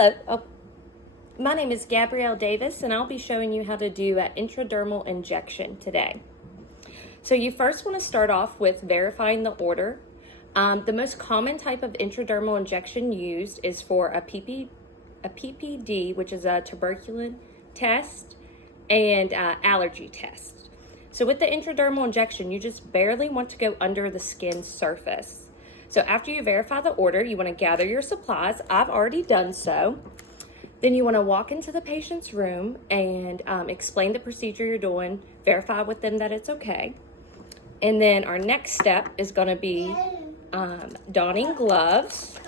Hello, my name is Gabrielle Davis, and I'll be showing you how to do an intradermal injection today. So you first want to start off with verifying the order. The most common type of intradermal injection used is for a PPD, which is a tuberculin test, and allergy test. So with the intradermal injection, you just barely want to go under the skin surface. So after you verify the order, you want to gather your supplies. I've already done so. Then you want to walk into the patient's room and explain the procedure you're doing, verify with them that it's okay. And then our next step is going to be donning gloves.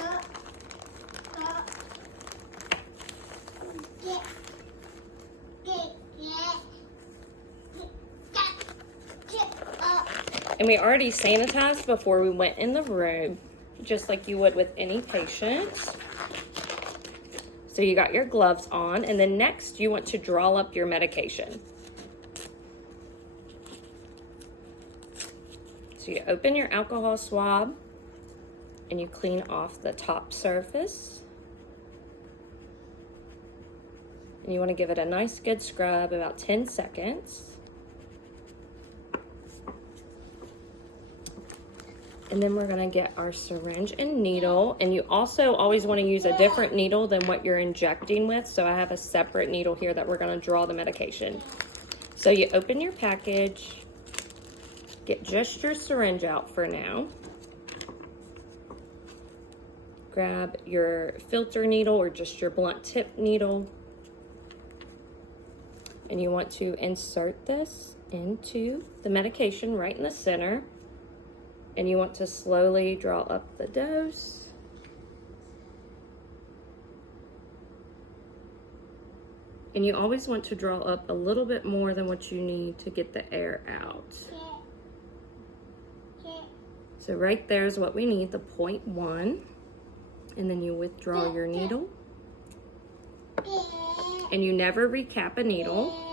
And we already sanitized before we went in the room, just like you would with any patient. So you got your gloves on, and then next you want to draw up your medication. So you open your alcohol swab and you clean off the top surface. And you want to give it a nice good scrub, about 10 seconds. And then we're gonna get our syringe and needle. And you also always wanna use a different needle than what you're injecting with. So I have a separate needle here that we're gonna draw the medication. So you open your package, get just your syringe out for now. Grab your filter needle or just your blunt tip needle. And you want to insert this into the medication right in the center. And you want to slowly draw up the dose. And you always want to draw up a little bit more than what you need to get the air out. So right there is what we need, the 0.1. And then you withdraw your needle. And you never recap a needle.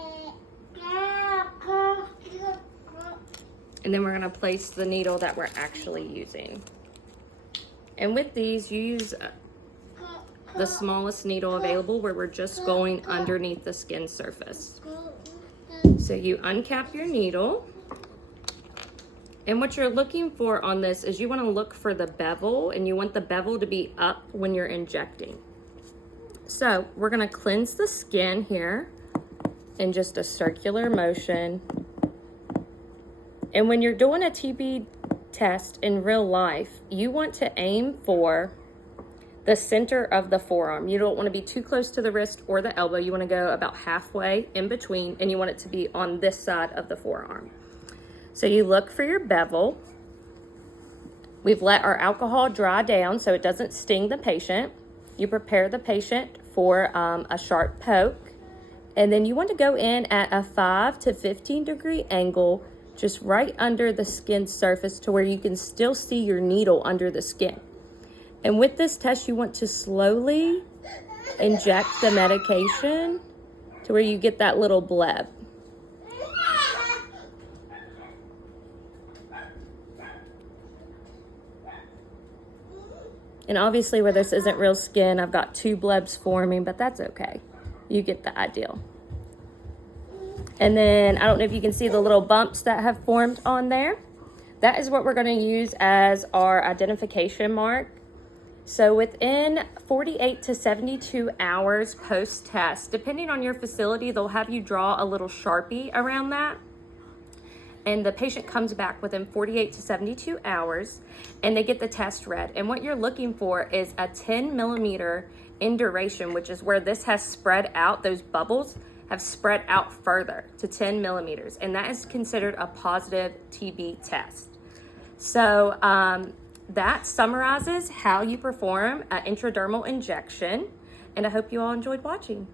And then we're gonna place the needle that we're actually using. And with these, you use the smallest needle available where we're just going underneath the skin surface. So you uncap your needle. And what you're looking for on this is you wanna look for the bevel, and you want the bevel to be up when you're injecting. So we're gonna cleanse the skin here in just a circular motion. And when you're doing a TB test in real life, you want to aim for the center of the forearm. You don't want to be too close to the wrist or the elbow. You want to go about halfway in between, and you want it to be on this side of the forearm. So you look for your bevel. We've let our alcohol dry down so it doesn't sting the patient. You prepare the patient for a sharp poke. And then you want to go in at a 5 to 15 degree angle, just right under the skin surface to where you can still see your needle under the skin. And with this test, you want to slowly inject the medication to where you get that little bleb. And obviously where this isn't real skin, I've got 2 blebs forming, but that's okay. You get the ideal. And then, I don't know if you can see the little bumps that have formed on there. That is what we're gonna use as our identification mark. So within 48 to 72 hours post-test, depending on your facility, they'll have you draw a little Sharpie around that. And the patient comes back within 48 to 72 hours, and they get the test read. And what you're looking for is a 10 millimeter induration, which is where this has spread out, those bubbles have spread out further to 10 millimeters, and that is considered a positive TB test. So that summarizes how you perform an intradermal injection, and I hope you all enjoyed watching.